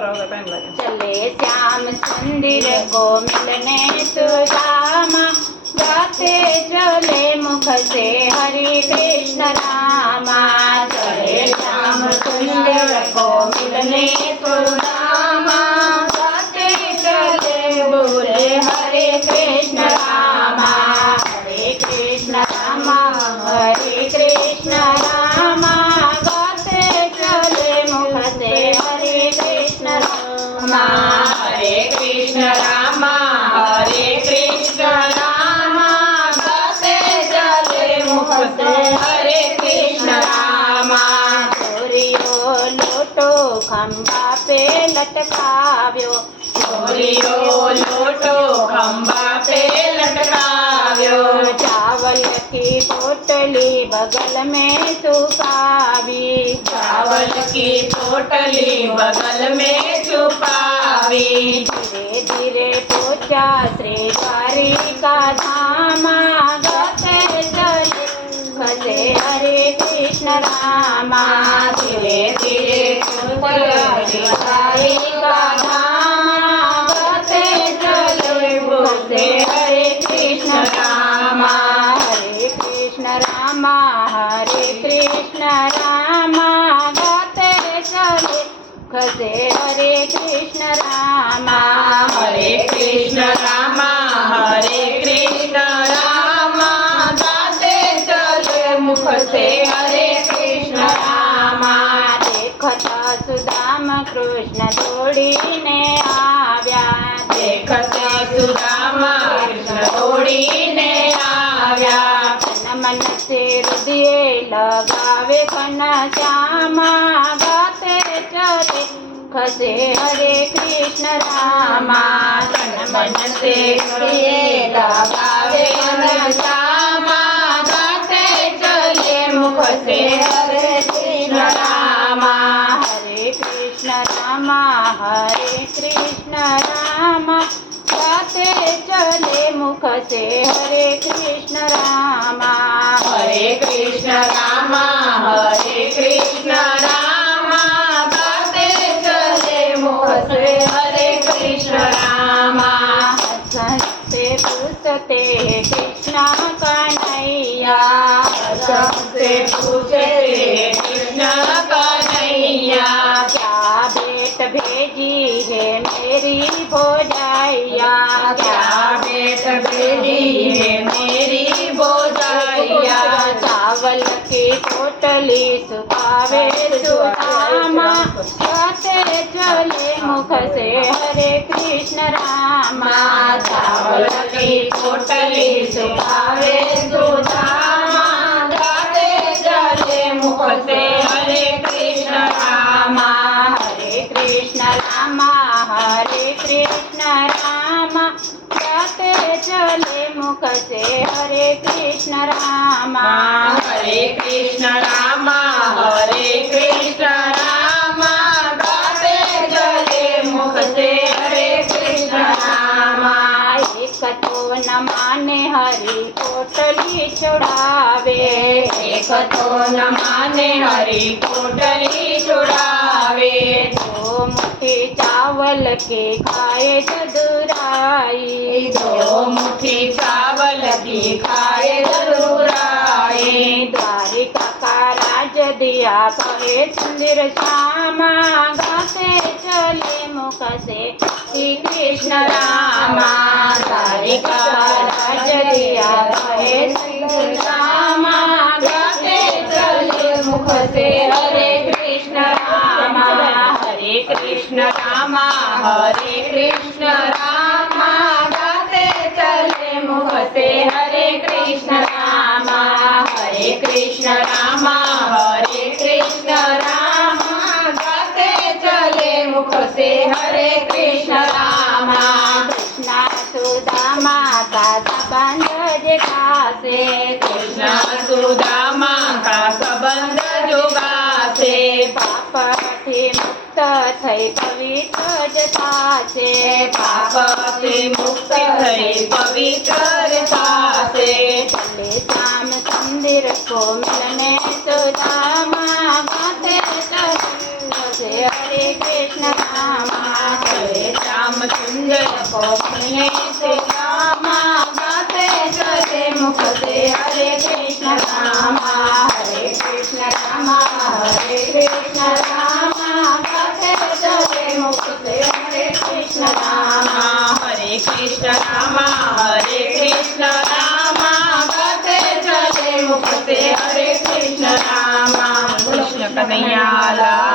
चले श्याम सुंदर को मिलने सुदामा गाते चले मुख से हरे कृष्ण रामा। चले श्याम सुंदर को मिलने रामा हरे कृष्ण रामा हरे कृष्ण रामा चले मुख हरे कृष्ण रामा। छोरियो लोटो खंबा पे लटकाव्यो। छोरीओ लोटो खंबा पे चावल की पोटली बगल में छुपावी चावल की पोटली बगल में छुपावी धीरे धीरे पोचा श्री का धामा। કૃષ્ણ રામા ગાતે સર્વે ખસે હરે કૃષ્ણ રામા હરે કૃષ્ણ રામા હરે કૃષ્ણ રામા ગાતે સર્વે મુખસે હરે કૃષ્ણ રામા દેખતા સુદામ કૃષ્ણ દોડીને આવ્યા. દેખતા સુદામ કૃષ્ણ દોડીને આવ્યા. मन हृदय लगावे घनश्यामा गाते चले। खसे हरे कृष्ण रामा तन मन से हृदय लगावे घनश्यामा गाते चले। मुख से हरे कृष्ण रामा, हरे कृष्ण रामा, हरे कृष्ण रामा, गाते चले। मुख से हरे कृष्ण रामा। पूछते कृष्णा कन्हैया। सबसे पूछते कृष्णा कन्हैया। क्या बेट भेजी है मेरी भोजैया क्या बेट भेजी है मेरी चावल की पोटली सुखावे सुदामा गाते चले मुख से हरे कृष्ण रामा चावल की पोटली सुखावे सुदामा गाते चले मुख से हरे कृष्ण रामा हरे कृष्ण रामा हरे चले मुख से हरे कृष्ण रामा। हरे कृष्ण रामा हरे कृष्ण रामा। गाते चले मुख से हरे कृष्ण रामा। एक तो न माने हरि पोटली चढ़ावे एक तो न माने हरि पोटली चुड़ावे दो मुट्ठी चावल के खाए जदुराई दो मुट्ठी चावल की खाए जरूराए द्वारिका का राज दिया कहे सुंदर श्यामा गाते चले मुख से श्री कृष्ण रामा। द्वारिका राज दिया कहे सुंदर रामा हरे कृष्ण रामा गाते चले मुख से हरे कृष्ण रामा हरे कृष्ण रामा हरे कृष्ण रामा गाते चले मुख से हरे कृष्ण रामा कृष्णा सुदामा का संबंध दिखासे कृष्ण सुदामा થઈ પવિત્ર જતાશે પાપથી મુક્ત થઈ પવિત્રતા છે ચલે શ્યામ મંદિર કો મિલને સુદામા ગાતે ચલે હરે કૃષ્ણ રામા હરે શ્યામ સુંદર ગોપીને તે caminhada